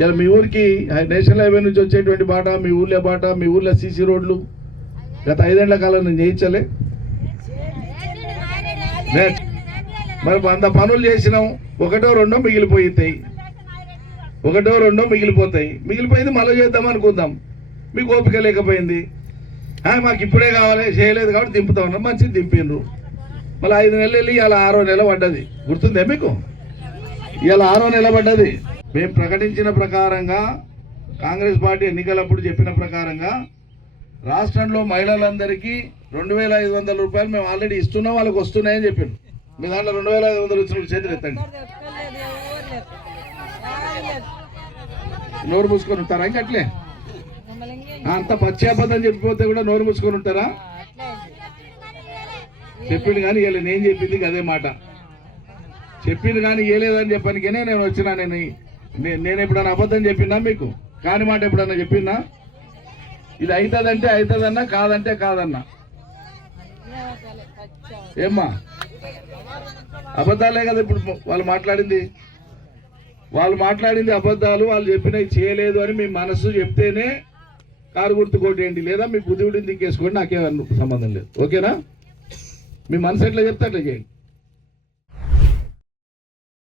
ఇలా మీ ఊరికి national highway నుంచి వచ్చేటువంటి బాట, మీ ఊళ్ళో బాట, మీ ఊళ్ళో సీసీ రోడ్లు గత 5 ఏళ్ల కాలం నేను చేయించలే. మరి 100 పనులు చేసినాం, ఒకటో రెండో మిగిలిపోతాయి, మిగిలిపోయింది మళ్ళీ చేద్దాం అనుకుందాం. మీకు ఓపిక లేకపోయింది, మాకు ఇప్పుడే కావాలి, చేయలేదు కాబట్టి దింపుతా ఉన్నాం. మంచిది దింపిండ్రు. మళ్ళీ 5 నెలలు వెళ్ళి ఇలా 6వ నెల పడ్డది. గుర్తుందే మీకు? ఇలా 6వ నెల పడ్డది. మేము ప్రకటించిన ప్రకారంగా, కాంగ్రెస్ పార్టీ ఎన్నికలప్పుడు చెప్పిన ప్రకారంగా రాష్ట్రంలో మహిళలందరికీ 2500 రూపాయలు మేము ఆల్రెడీ ఇస్తున్నాం, వాళ్ళకి వస్తున్నాయని చెప్పాను. మీ దాంట్లో 2500 వచ్చినప్పుడు చేతులు ఎత్తండి. నోరు మూసుకొని ఉంటారా? ఇంకట్లే అంత పశ్చాపదని చెప్పిపోతే కూడా నోరు మూసుకొని ఉంటారా? చెప్పిండు కానీ ఇవ్వలేదు. నేను చెప్పింది అదే మాట. చెప్పింది కానీ ఇవ్వలేదని చెప్పడానికేనే నేను వచ్చినా. నేను ఎప్పుడన్నా అబద్ధం చెప్పినా మీకు? కాని మాట ఎప్పుడన్నా చెప్పినా? ఇది అవుతుందంటే అవుతుందన్నా, కాదంటే కాదన్నా. ఏమ్మా అబద్ధాలే కదా ఇప్పుడు వాళ్ళు మాట్లాడింది అబద్ధాలు. వాళ్ళు చెప్పినవి చేయలేదు అని మీ మనసు చెప్తేనే కారు గుర్తు కొట్టేయండి, లేదా మీ బుద్ధి దిక్కేసుకోండి. నాకేమన్నా సంబంధం లేదు. ఓకేనా? మీ మనసు ఎట్లా చెప్తే అట్లా చేయండి.